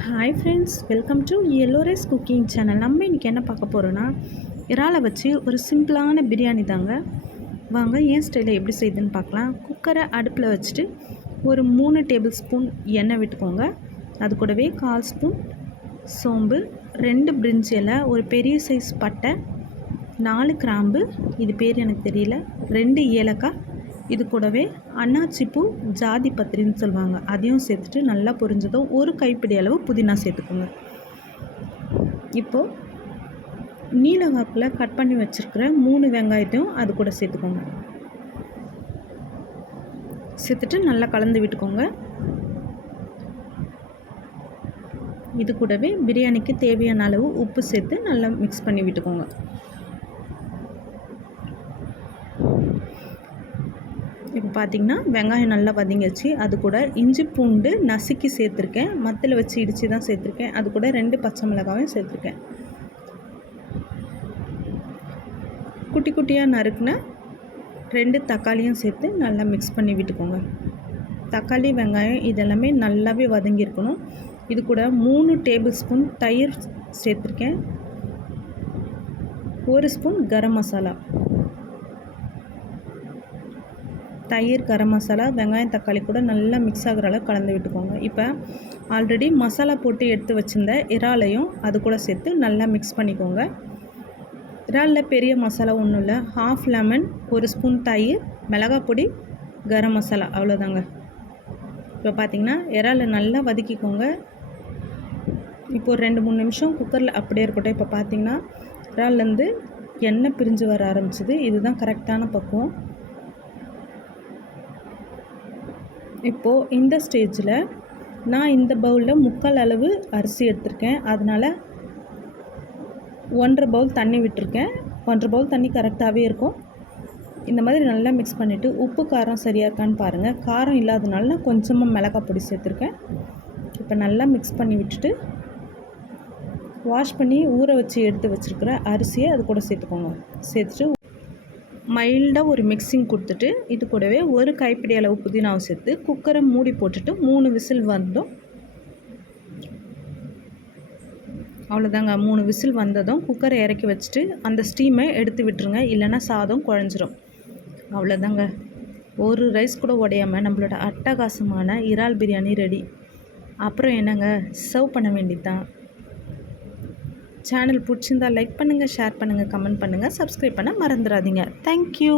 Hi friends, welcome to yellow rice cooking channel. நம்ம இன்றைக்கி என்ன பார்க்க போகிறோன்னா, இறாலை வச்சு ஒரு சிம்பிளான பிரியாணி தாங்க. வாங்க ஏன் ஸ்டைலில் எப்படி செய்யுதுன்னு பார்க்கலாம். குக்கரை அடுப்பில் வச்சுட்டு ஒரு 3 டேபிள் ஸ்பூன் எண்ணெய் விட்டுக்கோங்க. அது கூடவே 1/4 ஸ்பூன் சோம்பு, 2 பிரிஞ்சி இலை, ஒரு பெரிய சைஸ் பட்டை, 4 கிராம்பு, இது பேர் எனக்கு தெரியல, 2 ஏலக்காய், இது கூடவே அன்னாச்சி பூ, ஜாதி பத்திரின்னு சொல்லுவாங்க, அதையும் சேர்த்துட்டு நல்லா பொரிஞ்சதும் ஒரு கைப்பிடி அளவு புதினா சேர்த்துக்கோங்க. இப்போது நீல வாக்கில் கட் பண்ணி வச்சுருக்கிற 3 வெங்காயத்தையும் அது கூட சேர்த்துக்கோங்க. சேர்த்துட்டு நல்லா கலந்து விட்டுக்கோங்க. இது கூடவே பிரியாணிக்கு தேவையான அளவு உப்பு சேர்த்து நல்லா மிக்ஸ் பண்ணி விட்டுக்கோங்க. இப்போ பார்த்திங்கன்னா வெங்காயம் நல்லா வதங்கிடுச்சு. அது கூட இஞ்சி பூண்டு நசுக்கி சேர்த்துருக்கேன், மத்தில் வச்சு இடித்து தான் சேர்த்துருக்கேன். அது கூட 2 பச்சை மிளகாயும் சேர்த்துருக்கேன். குட்டி குட்டியாக நறுக்குன 2 தக்காளியும் சேர்த்து நல்லா மிக்ஸ் பண்ணி விட்டுக்கோங்க. தக்காளி, வெங்காயம் இதெல்லாமே நல்லாவே வதங்கியிருக்கணும். இது கூட 3 டேபிள் ஸ்பூன் தயிர் சேர்த்துருக்கேன், 1 ஸ்பூன் கரம் மசாலா. தயிர், கரம் மசாலா, வெங்காயம், தக்காளி கூட நல்லா மிக்ஸ் ஆகிற அளவு கலந்து விட்டுக்கோங்க. இப்போ ஆல்ரெடி மசாலா போட்டு எடுத்து வச்சுருந்த இறாலையும் அது கூட சேர்த்து நல்லா மிக்ஸ் பண்ணிக்கோங்க. இறாலில் பெரிய மசாலா ஒன்றும் இல்லை, 1/2 லெமன், 1 ஸ்பூன் தயிர், மிளகாய் பொடி, கரம் மசாலா, அவ்வளோதாங்க. இப்போ பார்த்திங்கன்னா இறாலை நல்லா வதக்கிக்கோங்க. இப்போது 2-3 நிமிஷம் குக்கரில் அப்படியே இருக்கட்டும். இப்போ பார்த்திங்கன்னா இறால்லேருந்து எண்ணெய் பிரிஞ்சு வர ஆரம்பிச்சிது. இதுதான் கரெக்டான பக்குவம். இப்போது இந்த ஸ்டேஜில் நான் இந்த பவுலில் 3/4 அளவு அரிசி எடுத்திருக்கேன். அதனால் 1/2 பவுல் தண்ணி விட்டுருக்கேன். 1/2 பவுல் தண்ணி கரெக்டாகவே இருக்கும். இந்த மாதிரி நல்லா மிக்ஸ் பண்ணிவிட்டு உப்பு காரம் சரியாக இருக்கான்னு பாருங்கள். காரம் இல்லாதனால நான் கொஞ்சமாக மிளகாய் பொடி சேர்த்துருக்கேன். இப்போ நல்லா மிக்ஸ் பண்ணி விட்டுட்டு வாஷ் பண்ணி ஊற வச்சு எடுத்து வச்சுருக்கிற அரிசியை அது கூட சேர்த்துக்கோங்க. சேர்த்துட்டு மைல்டாக ஒரு மிக்சிங் கொடுத்துட்டு இது கூடவே ஒரு கைப்பிடி அளவு புதினாவை சேர்த்து குக்கரை மூடி போட்டுட்டு 3 விசில் வந்ததும், அவ்வளோதாங்க. 3 விசில் வந்ததும் குக்கரை இறக்கி வச்சுட்டு அந்த ஸ்டீமை எடுத்து விட்டுருங்க, இல்லைன்னா சாதம் குழஞ்சிரும். அவ்வளோதாங்க, ஒரு ரைஸ் கூட உடையாமல் நம்மளோட அட்டகாசமான இறால் பிரியாணி ரெடி. அப்புறம் என்னங்க, சர்வ் பண்ண வேண்டியது தான். சேனல் பிடிச்சிருந்தால் லைக் பண்ணுங்கள், ஷேர் பண்ணுங்கள், கமெண்ட் பண்ணுங்கள், சப்ஸ்கிரைப் பண்ண மறந்துடாதீங்க. தேங்க்யூ.